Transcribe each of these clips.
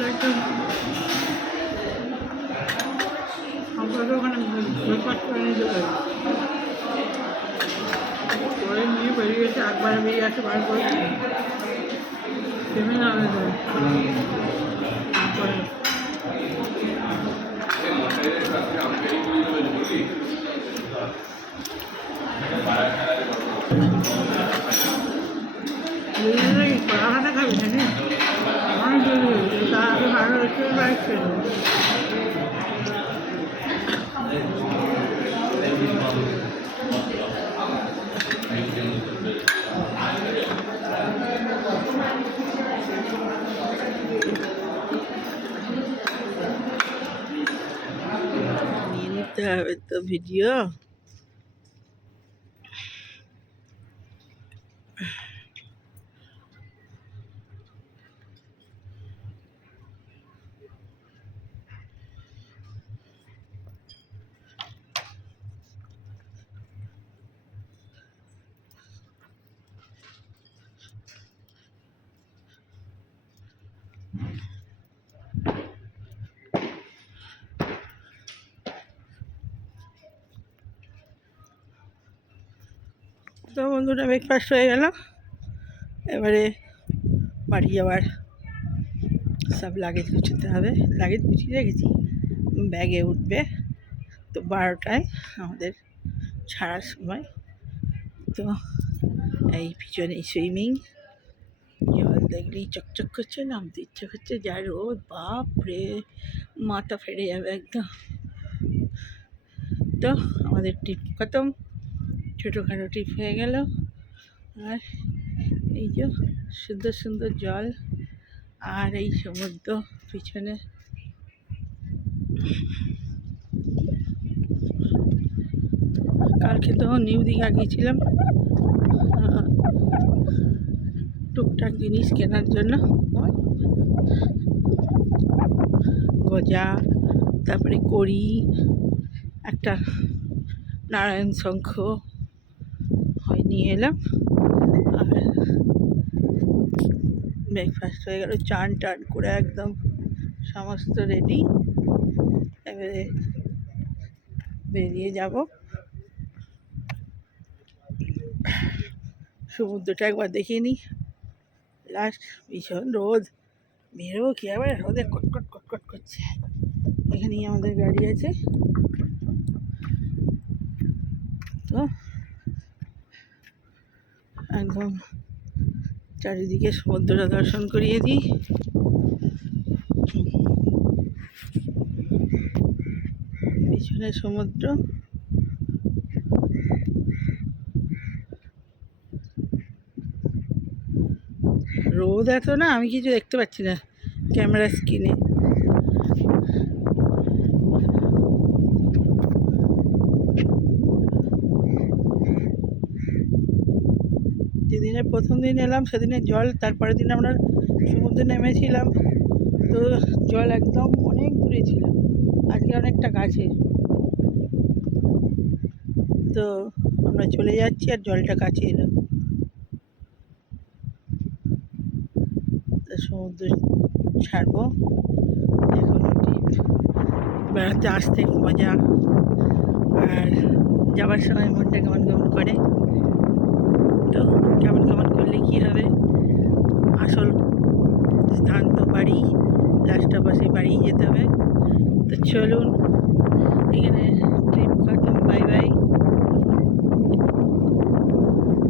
একদম সম্পর্কে ওখানে ব্রেকফাস্ট করে নিতে পারি, করে নিয়ে বেরিয়ে গেছে, একবারে বেরিয়ে আসে বার করে থেমে যাবে তো। তারপরে কড়াখানা খাবি নাকি অনেক দেরি হয়েছে, তার আগে ভালো হচ্ছে বাইক ছিল। নিয়ে নিতে হবে তো ভিডিও। তো বন্ধুরা ব্রেকফাস্ট হয়ে গেল, এবারে বাড়ি যাওয়ার সব লাগেজ গুছোতে হবে। লাগেজ গুছিয়ে রেখেছি, ব্যাগে উঠবে তো 12টায় আমাদের ছাড়ার সময়। তো এই পিছনে সুইমিং, জল দেখলেই চকচক করছে, নামতে ইচ্ছে করছে, যা রোদ, বাপ রে, মাথা ফেটে যাবে একদম। তো আমাদের ট্রিপ খতম, ছোটোখাটো ট্রিপ হয়ে গেল। আর এই যে সুন্দর সুন্দর জল আর এই সমুদ্র পিছনে। কালকে তো নিউ দীঘা গিয়েছিলাম টুকটাক জিনিস কেনার জন্য, গজা, তারপরে কড়ি, একটা নারায়ণ শঙ্খ হয় নিয়ে এলাম। আর ব্রেকফাস্ট হয়ে গেল, চান টান করে একদম সমস্ত রেডি, এবারে বেরিয়ে যাব। সমুদ্রটা একবার দেখিয়ে নিই। লাস্ট ভীষণ রোদ, বেরোবো কি আবার, রোদে কটকট কটকট করছে। এখানেই আমাদের গাড়ি আছে। তো একদম চারিদিকে সমুদ্রটা দর্শন করিয়ে দিই। পিছনে সমুদ্র, রোদ এত না, আমি কিছু দেখতে পাচ্ছি না ক্যামেরা স্ক্রিনে। যেদিনে প্রথম দিন এলাম সেদিনে জল, তারপরের দিন আমরা সমুদ্রে নেমেছিলাম তো জল একদম অনেক দূরে ছিল, আজকে অনেকটা কাছে। তো আমরা চলে যাচ্ছি আর জলটা কাছে এলো। তো সমুদ্র ছাড়বো এখন, বেড়াতে আসতে মজা, আর যাওয়ার সময় মনটা কেমন কেমন করে। তো কেমন কেমন করলে কী হবে, আসল স্থান তো বাড়ি, লাস্টটা বসে বাড়ি যেতে হবে। তো চলুন, এখানে ট্রিপ খতম, বাই বাই।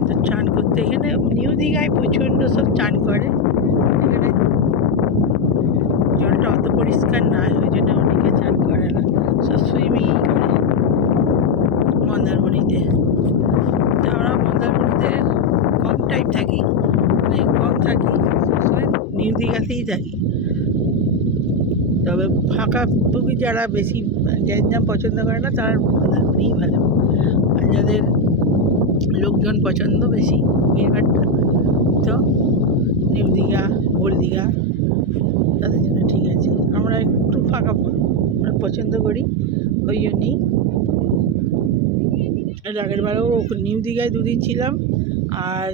তো চান করতে এখানে নিউ দীঘায় প্রচণ্ড সব চান করে, এখানে জলটা অত পরিষ্কার না, ওই জন্য অনেকে চান করে না, সব সুইমিংই করে মন্দারমণিতে। তো আমরা মন্দারমণিতে কম টাইম থাকি, মানে কম থাকি, সবসময় নিউ দীঘাতেই থাকি। তবে ফাঁকা পুকুর যারা বেশি গ্যাঞ্জাম পছন্দ করে না তারা মন্দারমণিই ভালো, আর যাদের লোকজন পছন্দ বেশি ভিড়ভাড়টা, তো নিউ দীঘা, ওল্ড দীঘা তাদের জন্য ঠিক আছে। আমরা একটু ফাঁকা আমরা পছন্দ করি, ওই জন্যেই। আগের বারেও নিউ দীঘায় 2 দিন ছিলাম আর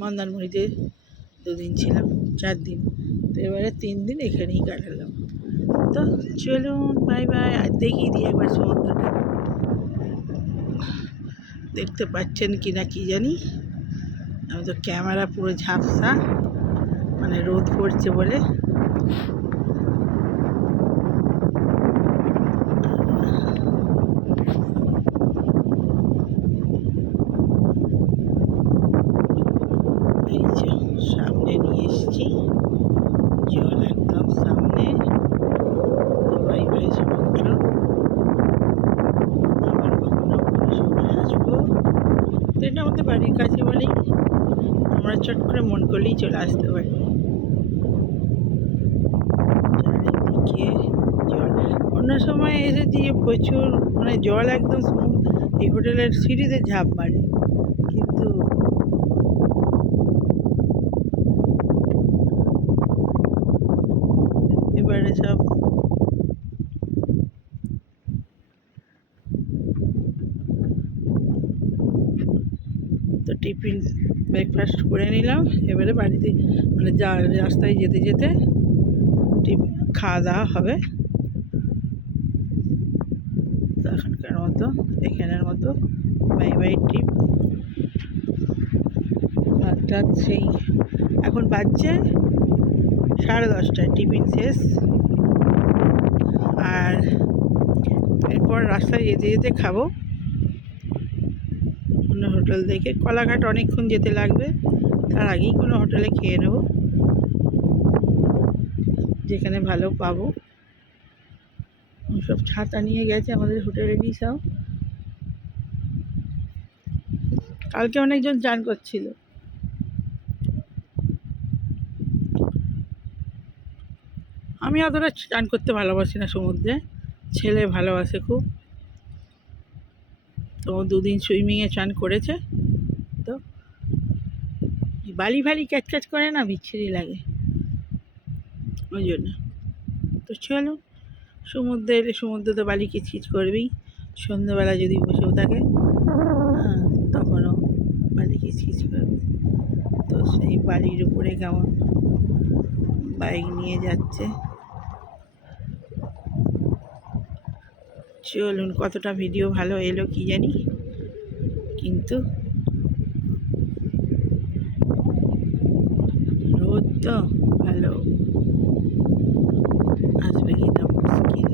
মন্দারমণিতে 2 দিন ছিলাম, 4 দিন। তো এবারে 3 দিন এখানেই কাটালাম। তো চলুন বাই বাই। আর দেখিয়ে দিই একবার সমুদ্রটা, দেখতে পাচ্ছেন কি না কি জানি। আমি তো ক্যামেরা পুরো ঝাপসা, মানে রোদ পড়ছে বলে। এই যে সামনে নিয়ে এসছি, জল একদম সামনে। বাই বাই সমুদ্র। আবার কখনো কোনো সময় আসবো। তো এটা আমাদের বাড়ির কাছে বলেই আমরা চট করে মন করলেই চলে আসতে পারি। চারিদিকে জল। অন্য সময় এসেছি প্রচুর, মানে জল একদম এই হোটেলের সিঁড়িতে ঝাঁপ মারে, কিন্তু এবারে সব তো টিফিন ব্রেকফাস্ট করে নিলাম। এবারে বাড়িতে মানে রাস্তায় যেতে যেতে খাওয়া দাওয়া হবে। তো এখনকার মতো এখানের মতো বাই বাই ট্রিপ। রাত সেই এখন বাজছে 10:30, টিফিন শেষ। আর এরপর রাস্তায় যেতে যেতে খাবো অন্য হোটেল দেখে। কলাঘাট অনেকক্ষণ যেতে লাগবে, তার আগেই কোনো হোটেলে খেয়ে নেব যেখানে ভালো পাবো। সব ছাতা নিয়ে গেছে আমাদের হোটেলেরই সব। কালকে অনেকজন চান করছিল। আমি অতটা চান করতে ভালোবাসি না সমুদ্রে, ছেলে ভালোবাসে খুব। তো 2 দিন সুইমিংয়ে চান করেছে। তো বালি ফালি ক্যাচ করে না, বিচ্ছিরি লাগে ওই জন্য। তো চলো, সমুদ্রে এলে সমুদ্রে তো বালি কিচকিচ করবেই। সন্ধ্যেবেলা যদি বসেও থাকে তখনও বালি কিচকিচ করবে। তো সেই বালির উপরে কেমন বাইক নিয়ে যাচ্ছে। চলুন, কতটা ভিডিও ভালো এলো কি জানি, কিন্তু রোদ তো ভালো আসবে কি না মুশকিল।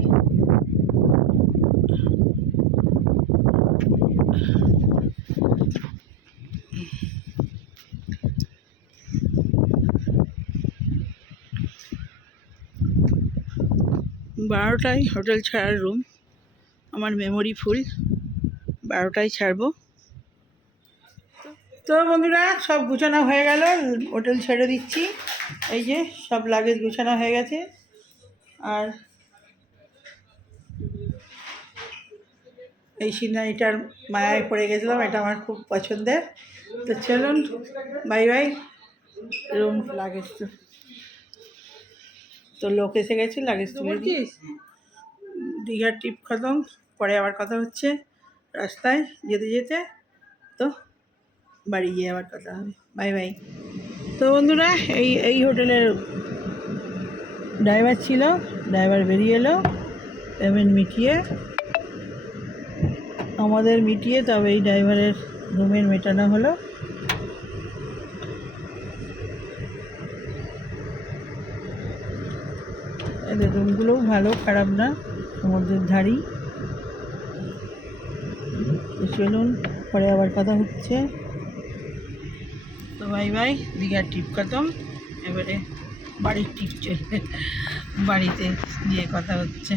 বারোটায় হোটেল ছাড়ার রুম, আমার মেমোরি ফুল। 12টায় ছাড়বো। তো বন্ধুরা, সব গুছানো হয়ে গেল, হোটেল ছেড়ে দিচ্ছি। এই যে সব লাগেজ গুছানো হয়ে গেছে। আর এই সিনারিটার মায়ায় পড়ে গেছিলাম, এটা আমার খুব পছন্দের। তো চলুন বাই বাই। রুম লাগেজ তো লোক এসে গেছে, লাগেজ তুলে দিই। দীঘার ট্রিপ খতম, পরে আবার কথা হচ্ছে রাস্তায় যেতে যেতে। তো বাড়ি গিয়ে আবার কথা হবে, বাই বাই। তো বন্ধুরা, এই হোটেলের ড্রাইভার ছিল, ড্রাইভার বেরিয়ে এলো পেমেন্ট মিটিয়ে, আমাদের মিটিয়ে, তবে এই ড্রাইভারের রুমের মেটানো হলো। এদের রুমগুলোও ভালো, খারাপ না, সমুদ্রের ধারেই। চলুন, পরে আবার কথা হচ্ছে। তো বাই বাই, দীঘার ট্রিপ খতম। এবারে বাড়ির ট্রিপ চলবে, বাড়িতে গিয়ে কথা হচ্ছে।